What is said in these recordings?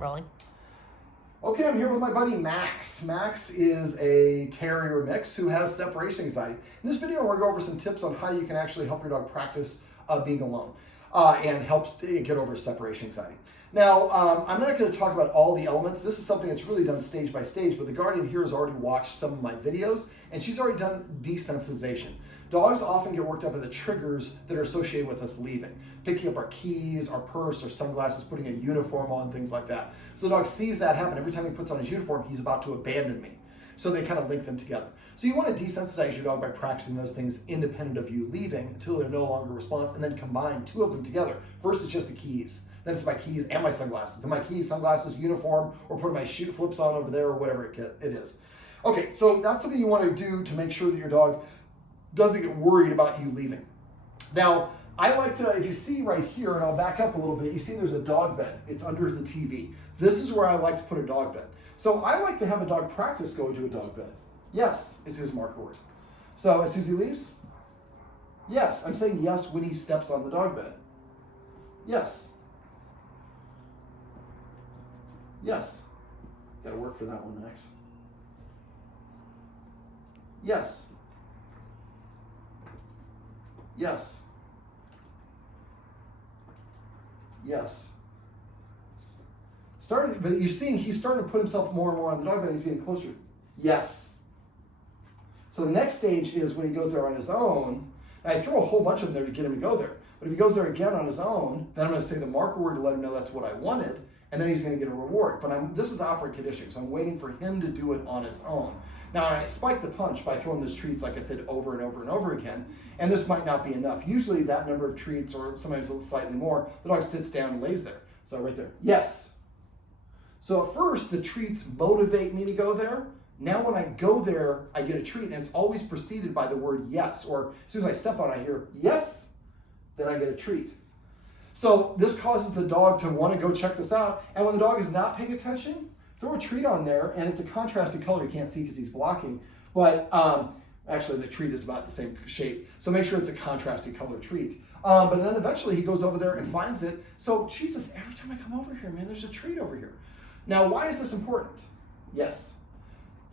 Rolling. Okay, I'm here with my buddy Max. Max is a terrier mix who has separation anxiety. In this video, we're going to go over some tips on how you can actually help your dog practice being alone and helps get over separation anxiety. Now, I'm not going to talk about all the elements. This is something that's really done stage by stage, but the guardian here has already watched some of my videos, and she's already done desensitization. Dogs often get worked up at the triggers that are associated with us leaving. Picking up our keys, our purse, our sunglasses, putting a uniform on, things like that. So the dog sees that happen. Every time he puts on his uniform, he's about to abandon me. So they kind of link them together. So you want to desensitize your dog by practicing those things independent of you leaving until they're no longer responsive, and then combine two of them together. First, it's just the keys. Then it's my keys and my sunglasses. Then my keys, sunglasses, uniform, or putting my shoe flips on over there, or whatever it is. Okay, so that's something you want to do to make sure that your dog doesn't get worried about you leaving. Now, I like to, if you see right here, and I'll back up a little bit, you see there's a dog bed. It's under the TV. This is where I like to put a dog bed. So I like to have a dog practice go into a dog bed. Yes is his marker word. So as soon as he leaves, yes. I'm saying yes when he steps on the dog bed. Yes. Yes. Got to work for that one next. Yes. Yes. Yes. But you're seeing he's starting to put himself more and more on the dog bed. He's getting closer. Yes. So the next stage is when he goes there on his own. And I throw a whole bunch of them there to get him to go there. But if he goes there again on his own, then I'm going to say the marker word to let him know that's what I wanted. And then he's going to get a reward. But this is operant conditioning, so I'm waiting for him to do it on his own. Now, I spike the punch by throwing those treats, like I said, over and over and over again, and this might not be enough. Usually that number of treats, or sometimes slightly more, the dog sits down and lays there. So right there, yes. So at first, the treats motivate me to go there. Now when I go there, I get a treat, and it's always preceded by the word yes, or as soon as I step on it, I hear yes, then I get a treat. So this causes the dog to want to go check this out, and when the dog is not paying attention, throw a treat on there, and it's a contrasted color. You can't see because he's blocking, but actually the treat is about the same shape. So make sure it's a contrasted color treat. But then eventually he goes over there and finds it. So Jesus, every time I come over here, man, there's a treat over here. Now, why is this important? Yes.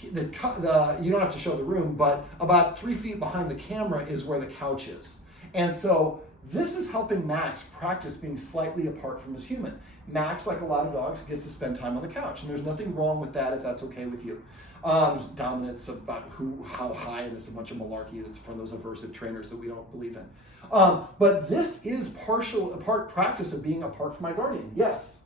You don't have to show the room, but about 3 feet behind the camera is where the couch is. And so this is helping Max practice being slightly apart from his human. Max, like a lot of dogs, gets to spend time on the couch, and there's nothing wrong with that if that's okay with you. There's dominance about how high, and it's a bunch of malarkey. It's from those aversive trainers that we don't believe in. But this is part practice of being apart from my guardian. Yes.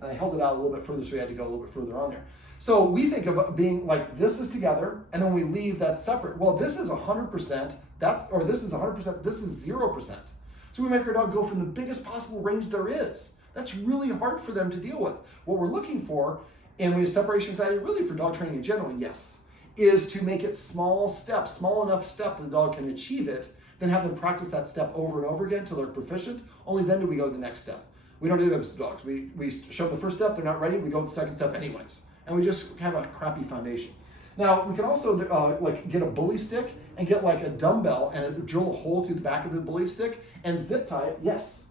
And I held it out a little bit further, so we had to go a little bit further on there. So we think of being like this is together, and then we leave that separate. Well, this is 100%, this is 100%, this is 0%. So we make our dog go from the biggest possible range there is. That's really hard for them to deal with. What we're looking for, and we have separation anxiety really for dog training in general, yes, is to make it small steps, small enough step that the dog can achieve it, then have them practice that step over and over again until they're proficient. Only then do we go to the next step. We don't do that with dogs. We show them the first step, they're not ready, we go to the second step anyways. And we just have a crappy foundation. Now, we can also like get a bully stick and get like a dumbbell and drill a hole through the back of the bully stick and zip tie it, yes.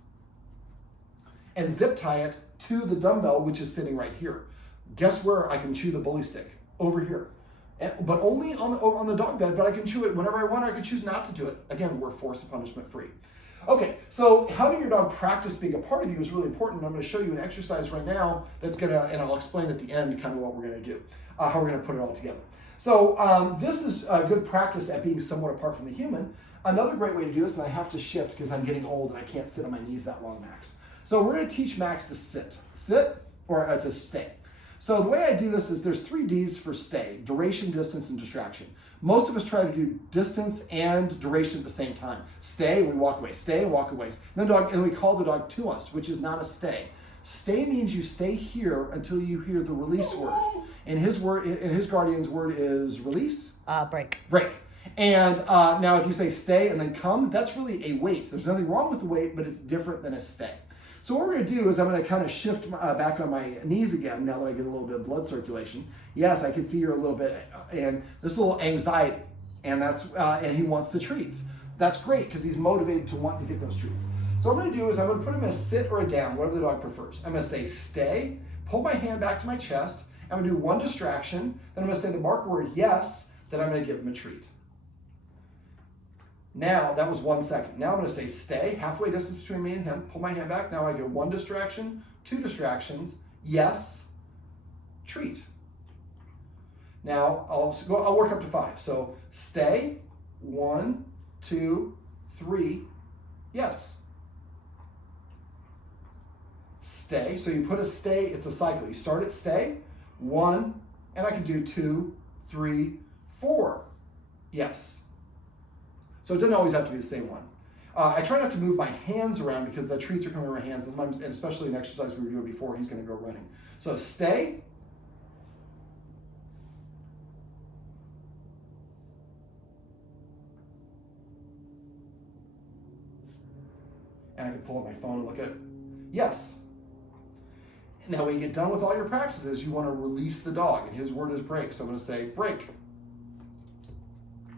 And zip tie it to the dumbbell, which is sitting right here. Guess where I can chew the bully stick? Over here. But only on the dog bed, but I can chew it whenever I want, or I can choose not to do it. Again, we're force and punishment free. Okay, so having your dog practice being a part of you is really important. I'm going to show you an exercise right now that's going to, and I'll explain at the end kind of what we're going to do, how we're going to put it all together. So this is a good practice at being somewhat apart from the human. Another great way to do this, and I have to shift because I'm getting old and I can't sit on my knees that long, Max. So we're going to teach Max to sit, or to stay. So the way I do this is there's 3 Ds for stay: duration, distance, and distraction. Most of us try to do distance and duration at the same time. Stay, we walk away. Stay, walk away. And we call the dog to us, which is not a stay. Stay means you stay here until you hear the release word. And his guardian's word is release? Break. Break. And now if you say stay and then come, that's really a wait. There's nothing wrong with the wait, but it's different than a stay. So what we're going to do is I'm going to kind of shift back on my knees again now that I get a little bit of blood circulation. Yes, I can see you're a little bit, and this little anxiety, and and he wants the treats. That's great because he's motivated to want to get those treats. So what I'm gonna do is I'm gonna put him in a sit or a down, whatever the dog prefers. I'm gonna say stay, pull my hand back to my chest, I'm gonna do one distraction, then I'm gonna say the marker word yes, then I'm gonna give him a treat. Now, that was 1 second. Now I'm gonna say stay, halfway distance between me and him, pull my hand back. Now I get one distraction, two distractions, yes, treat. Now I'll work up to 5. So stay, 1, 2, 3, yes. Stay, so you put a stay, it's a cycle. You start at stay, 1, and I can do 2, 3, 4, yes. So it doesn't always have to be the same one. I try not to move my hands around because the treats are coming over my hands, and especially in exercise we were doing before, he's gonna go running. So stay. And I can pull up my phone and look at it. Yes. Now when you get done with all your practices, you wanna release the dog, and his word is break. So I'm gonna say break.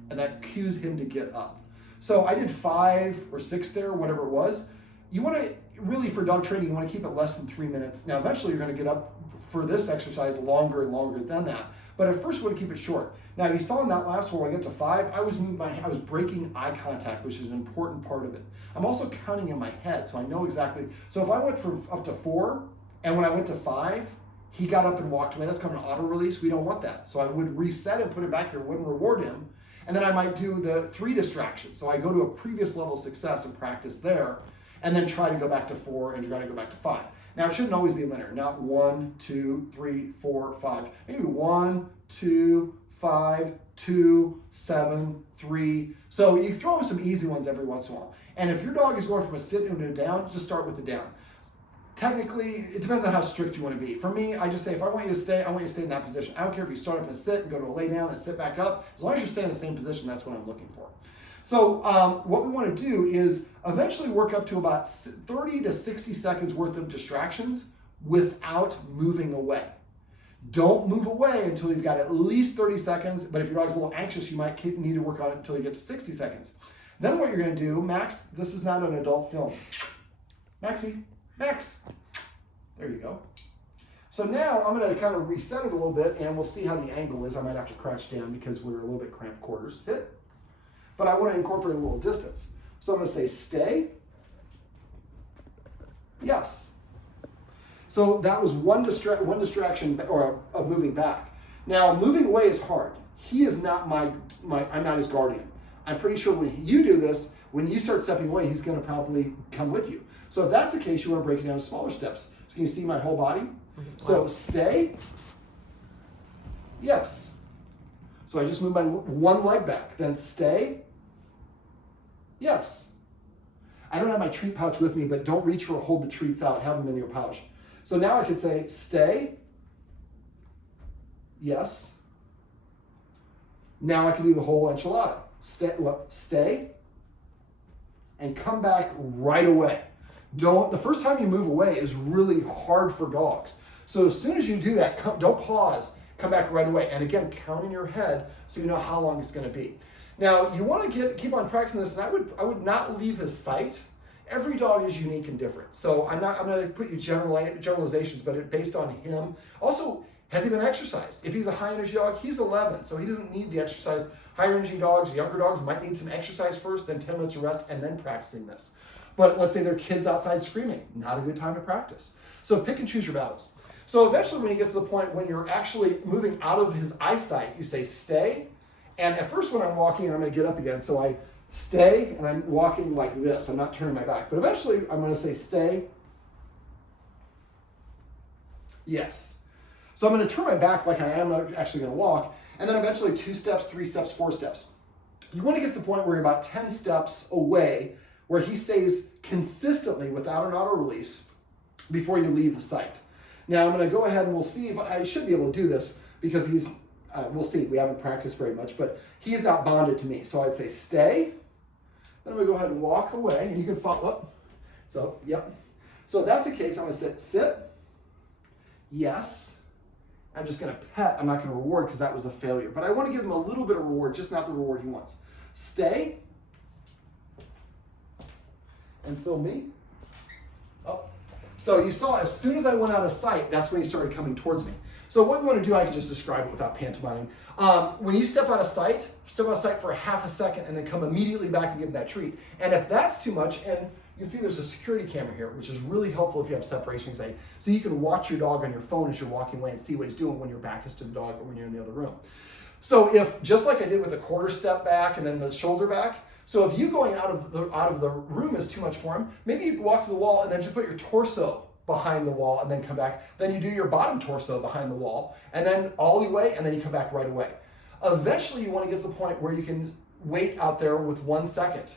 And that cues him to get up. So I did 5 or 6 there, whatever it was. You want to, really for dog training, you want to keep it less than 3 minutes. Now eventually you're going to get up for this exercise longer and longer than that. But at first you want to keep it short. Now if you saw in that last one, when I get to 5, I was breaking eye contact, which is an important part of it. I'm also counting in my head, so I know exactly. So if I went from up to 4, and when I went to 5, he got up and walked away, that's called an auto release. We don't want that. So I would reset and put it back here, wouldn't reward him. And then I might do the 3 distractions. So I go to a previous level of success and practice there, and then try to go back to 4 and try to go back to 5. Now it shouldn't always be linear, not 1, 2, 3, 4, 5. Maybe 1, 2, 5, 2, 7, 3. So you throw in some easy ones every once in a while. And if your dog is going from a sit into a down, just start with the down. Technically, it depends on how strict you want to be. For me, I just say, if I want you to stay, I want you to stay in that position. I don't care if you start up and sit and go to a lay down and sit back up. As long as you stay in the same position, that's what I'm looking for. So what we want to do is eventually work up to about 30 to 60 seconds worth of distractions without moving away. Don't move away until you've got at least 30 seconds, but if your dog's a little anxious, you might need to work on it until you get to 60 seconds. Then what you're going to do, Max, this is not an adult film. Maxie. Max, there you go. So now I'm going to kind of reset it a little bit, and we'll see how the angle is. I might have to crouch down because we're a little bit cramped quarters. Sit. But I want to incorporate a little distance. So I'm going to say stay. Yes. So that was one distraction of moving back. Now moving away is hard. He is not I'm not his guardian. I'm pretty sure when you do this, when you start stepping away, he's going to probably come with you. So if that's the case, you want to break it down to smaller steps. So can you see my whole body? So stay. Yes. So I just move my one leg back. Then stay. Yes. I don't have my treat pouch with me, but don't reach for hold the treats out. Have them in your pouch. So now I can say stay. Yes. Now I can do the whole enchilada. Stay. And come back right away. The first time you move away is really hard for dogs. So as soon as you do that, don't pause, come back right away. And again, count in your head so you know how long it's going to be. Now you want to keep on practicing this, and I would not leave his sight. Every dog is unique and different. So I'm going to put you generalizations, but based on him. Also, has he been exercised? If he's a high energy dog, he's 11, so he doesn't need the exercise. Higher energy dogs, younger dogs might need some exercise first, then 10 minutes of rest, and then practicing this. But let's say there are kids outside screaming, not a good time to practice. So pick and choose your battles. So eventually when you get to the point when you're actually moving out of his eyesight, you say stay. And at first when I'm walking, I'm going to get up again. So I stay and I'm walking like this. I'm not turning my back. But eventually I'm going to say stay. Yes. So I'm going to turn my back like I am actually going to walk. And then eventually 2 steps, 3 steps, 4 steps. You want to get to the point where you're about 10 steps away where he stays consistently without an auto release before you leave the site. Now I'm going to go ahead and we'll see if I should be able to do this because he's, we'll see, we haven't practiced very much, but he's not bonded to me. So I'd say stay. Then I'm going to go ahead and walk away and you can follow up. So, yep. So if that's the case, I'm going to sit. Yes. I'm just going to pet. I'm not going to reward because that was a failure. But I want to give him a little bit of reward, just not the reward he wants. Stay. and film me. Oh. So you saw as soon as I went out of sight, that's when he started coming towards me. So what we want to do, I can just describe it without pantomiming. When you step out of sight for a half a second and then come immediately back and give that treat. And if that's too much, and you can see there's a security camera here, which is really helpful if you have separation anxiety. So you can watch your dog on your phone as you're walking away and see what he's doing when your back is to the dog or when you're in the other room. So if, just like I did with the quarter step back and then the shoulder back, so if you going out of the room is too much for him, maybe you walk to the wall and then just put your torso behind the wall and then come back. Then you do your bottom torso behind the wall and then all the way and then you come back right away. Eventually you want to get to the point where you can wait out there with 1 second,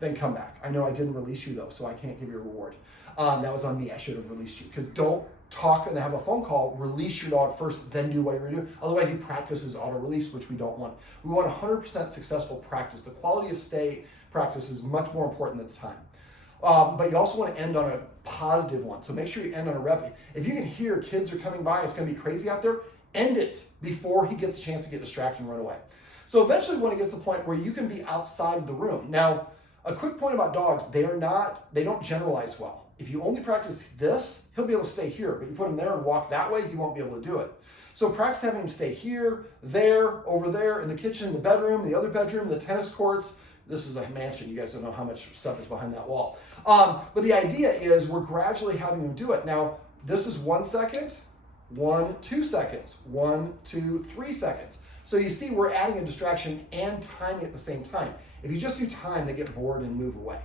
then come back. I know I didn't release you though, so I can't give you a reward. That was on me, I should have released you. Because don't talk and have a phone call, release your dog first, then do what you're gonna do. Otherwise he practices auto release, which we don't want. We want 100% successful practice. The quality of stay practice is much more important than the time. But you also want to end on a positive one. So make sure you end on a rep. If you can hear kids are coming by, it's going to be crazy out there, end it before he gets a chance to get distracted and run away. So eventually when it gets to the point where you can be outside of the room. Now, a quick point about dogs, they don't generalize well. If you only practice this, he'll be able to stay here, but you put him there and walk that way, he won't be able to do it. So practice having him stay here, there, over there, in the kitchen, the bedroom, the other bedroom, the tennis courts. This is a mansion. You guys don't know how much stuff is behind that wall. But the idea is we're gradually having him do it. Now, this is 1 second, 1, 2 seconds, 1, 2, 3 seconds. So you see we're adding a distraction and timing at the same time. If you just do time, they get bored and move away.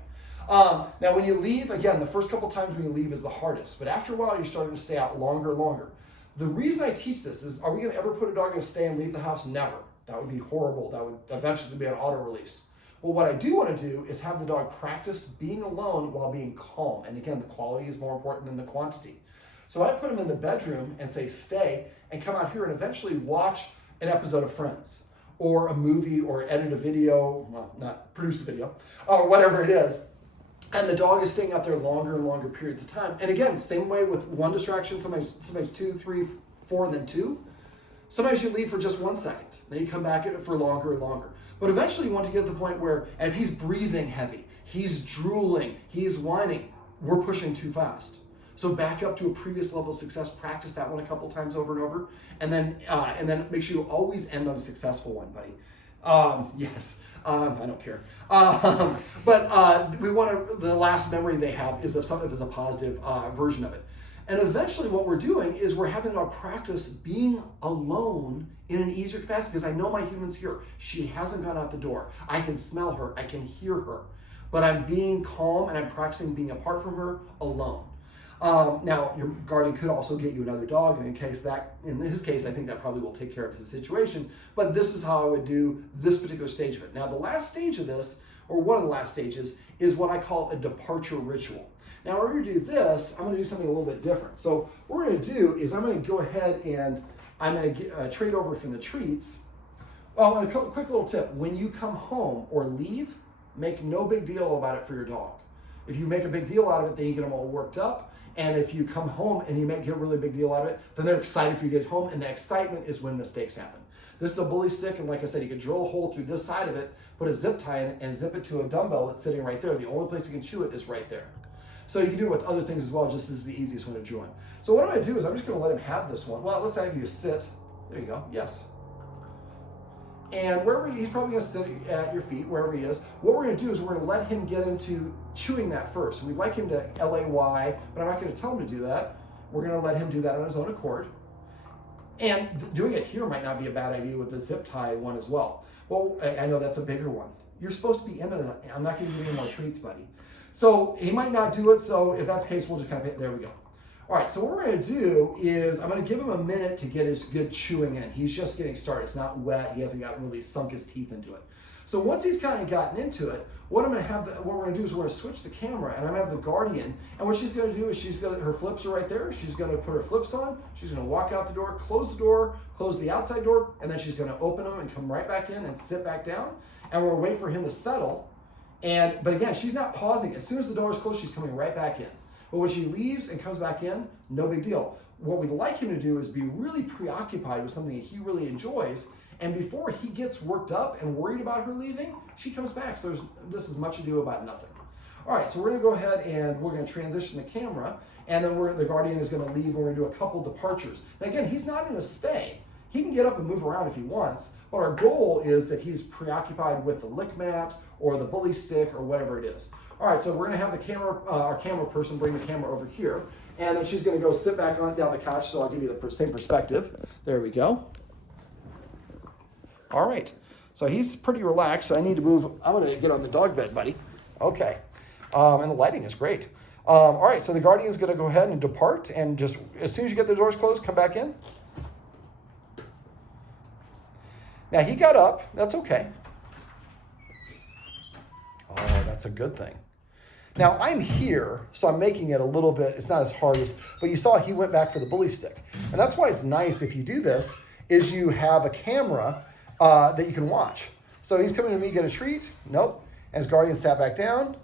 Now, when you leave, again, the first couple times when you leave is the hardest. But after a while, you're starting to stay out longer and longer. The reason I teach this is, are we going to ever put a dog in a stay and leave the house? Never. That would be horrible. That would eventually be an auto release. Well, what I do want to do is have the dog practice being alone while being calm. And again, the quality is more important than the quantity. So I put him in the bedroom and say, stay, and come out here and eventually watch an episode of Friends or a movie or edit a video, well, not produce a video, or whatever it is. And the dog is staying out there longer and longer periods of time. And again, same way with one distraction, sometimes 2, 3, 4, and then 2. Sometimes you leave for just 1 second. Then you come back at it for longer and longer. But eventually you want to get to the point where, and if he's breathing heavy, he's drooling, he's whining, we're pushing too fast. So back up to a previous level of success, practice that one a couple times over and over, and then make sure you always end on a successful one, buddy. Yes, I don't care. But we want to, the last memory they have is of something as a positive version of it. And eventually what we're doing is we're having our practice being alone in an easier capacity, because I know my human's here. She hasn't gone out the door. I can smell her, I can hear her, but I'm being calm and I'm practicing being apart from her alone. Now, your guardian could also get you another dog, and in his case, I think that probably will take care of his situation, but this is how I would do this particular stage of it. Now, the last stage of this, or one of the last stages, is what I call a departure ritual. Now, in order to do this, I'm going to do something a little bit different. So what we're going to do is I'm going to go ahead and I'm going to trade over from the treats. Oh, and a quick little tip. When you come home or leave, make no big deal about it for your dog. If you make a big deal out of it, then you get them all worked up. And if you come home and you get a really big deal out of it, then they're excited for you to get home, and the excitement is when mistakes happen. This is a bully stick, and like I said, you can drill a hole through this side of it, put a zip tie in it, and zip it to a dumbbell that's sitting right there. The only place you can chew it is right there. So you can do it with other things as well, just as the easiest one to chew on. So what I'm going to do is I'm just going to let him have this one. Well, let's have you sit. There you go. Yes. And wherever he's probably going to sit at your feet, wherever he is, what we're going to do is we're going to let him get into chewing that first. We'd like him to LAY, but I'm not going to tell him to do that. We're going to let him do that on his own accord. And doing it here might not be a bad idea with the zip tie one as well. Well, I know that's a bigger one. You're supposed to be into that. I'm not going to give you any more treats, buddy. So he might not do it, so if that's the case, we'll just kind of, there we go. All right, so what we're going to do is I'm going to give him a minute to get his good chewing in. He's just getting started. It's not wet. He hasn't really sunk his teeth into it. So once he's kind of gotten into it, what we're going to do is we're going to switch the camera, and I'm going to have the guardian. And what she's going to do is her flips are right there. She's going to put her flips on. She's going to walk out the door, close the outside door, and then she's going to open them and come right back in and sit back down. And we'll wait for him to settle. But again, she's not pausing. As soon as the door is closed, she's coming right back in. But when she leaves and comes back in, no big deal. What we'd like him to do is be really preoccupied with something that he really enjoys. And before he gets worked up and worried about her leaving, she comes back. So this is much ado about nothing. All right, so we're gonna go ahead and we're gonna transition the camera, and then the guardian is gonna leave, and we're gonna do a couple departures. And again, he's not gonna stay. He can get up and move around if he wants, but our goal is that he's preoccupied with the lick mat or the bully stick or whatever it is. All right, so we're gonna have the camera, our camera person bring the camera over here, and then she's gonna go sit back on down the couch, so I'll give you the same perspective. There we go. All right, so he's pretty relaxed. I need to move, I'm gonna get on the dog bed, buddy. Okay, and the lighting is great. All right, so the guardian's gonna go ahead and depart, and just as soon as you get the doors closed, come back in. Now he got up, that's okay. Oh, that's a good thing. Now I'm here, so I'm making it a little bit, it's not as hard as, but you saw he went back for the bully stick. And that's why it's nice if you do this, is you have a camera that you can watch. So he's coming to me, get a treat, nope. And his guardian sat back down,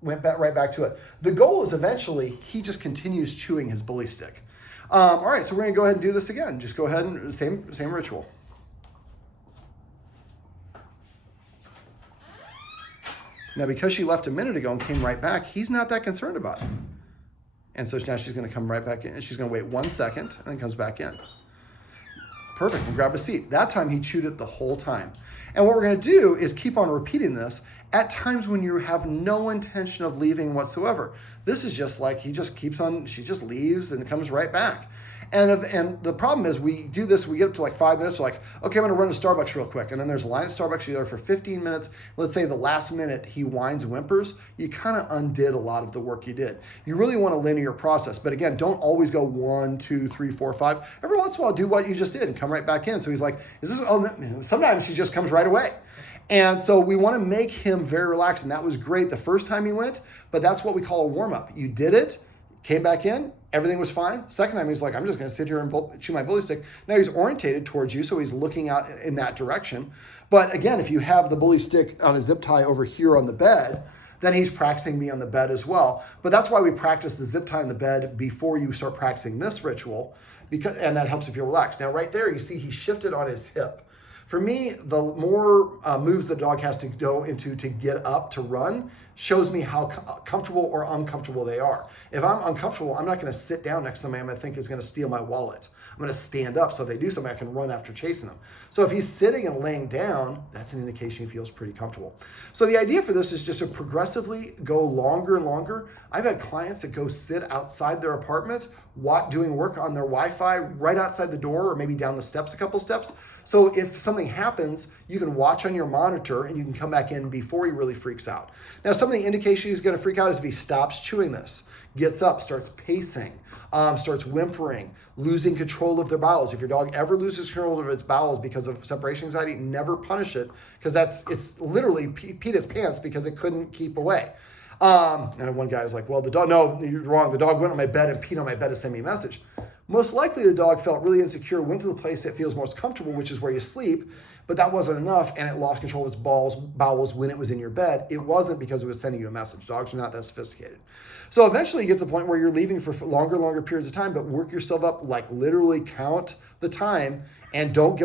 went back right back to it. The goal is eventually he just continues chewing his bully stick. All right, so we're gonna go ahead and do this again. Just go ahead and same ritual. Now, because she left a minute ago and came right back, he's not that concerned about it. And so now she's gonna come right back in, and she's gonna wait 1 second and then comes back in. Perfect, and grab a seat. That time he chewed it the whole time. And what we're gonna do is keep on repeating this at times when you have no intention of leaving whatsoever. This is just like, he just keeps on, she just leaves and comes right back. And the problem is we do this, we get up to like 5 minutes, so like, okay, I'm gonna run to Starbucks real quick. And then there's a line at Starbucks, you're there for 15 minutes. Let's say the last minute he whines and whimpers, you kind of undid a lot of the work you did. You really want a linear process, but again, don't always go 1, 2, 3, 4, 5. Every once in a while, do what you just did and come right back in. So he's like, is this, oh, sometimes he just comes right away. And so we want to make him very relaxed. And that was great the first time he went, but that's what we call a warm-up. You did it, came back in, everything was fine. Second time, he's like, I'm just going to sit here and chew my bully stick. Now he's orientated towards you, so he's looking out in that direction. But again, if you have the bully stick on a zip tie over here on the bed, then he's practicing me on the bed as well. But that's why we practice the zip tie on the bed before you start practicing this ritual, and that helps if you're relaxed. Now right there, you see he shifted on his hip. For me, the more moves the dog has to go into to get up, to run, shows me how comfortable or uncomfortable they are. If I'm uncomfortable, I'm not gonna sit down next to somebody I think is gonna steal my wallet. I'm gonna stand up, so if they do something, I can run after chasing them. So if he's sitting and laying down, that's an indication he feels pretty comfortable. So the idea for this is just to progressively go longer and longer. I've had clients that go sit outside their apartment, doing work on their Wi-Fi right outside the door, or maybe down the steps a couple steps. So if something happens, you can watch on your monitor and you can come back in before he really freaks out. Now, some of the indication he's gonna freak out is if he stops chewing this, gets up, starts pacing, starts whimpering, losing control of their bowels. If your dog ever loses control of its bowels because of separation anxiety, never punish it, because it's literally peed its pants because it couldn't keep away. And one guy was like, well, the dog, no, you're wrong. The dog went on my bed and peed on my bed to send me a message. Most likely the dog felt really insecure, went to the place that feels most comfortable, which is where you sleep, but that wasn't enough, and it lost control of its bowels when it was in your bed. It wasn't because it was sending you a message. Dogs are not that sophisticated. So eventually you get to the point where you're leaving for longer and longer periods of time, but work yourself up, like literally count the time, and don't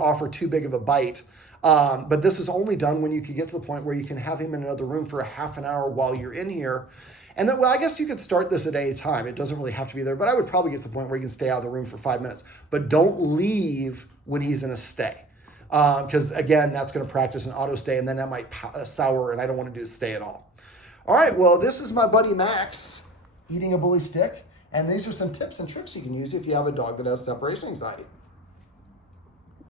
offer too big of a bite. But this is only done when you can get to the point where you can have him in another room for a half an hour while you're in here. And then, well, I guess you could start this at any time. It doesn't really have to be there, but I would probably get to the point where you can stay out of the room for 5 minutes. But don't leave when he's in a stay. Because again, that's going to practice an auto stay, and then that might sour, and I don't want to do a stay at all. All right, well, this is my buddy Max eating a bully stick. And these are some tips and tricks you can use if you have a dog that has separation anxiety.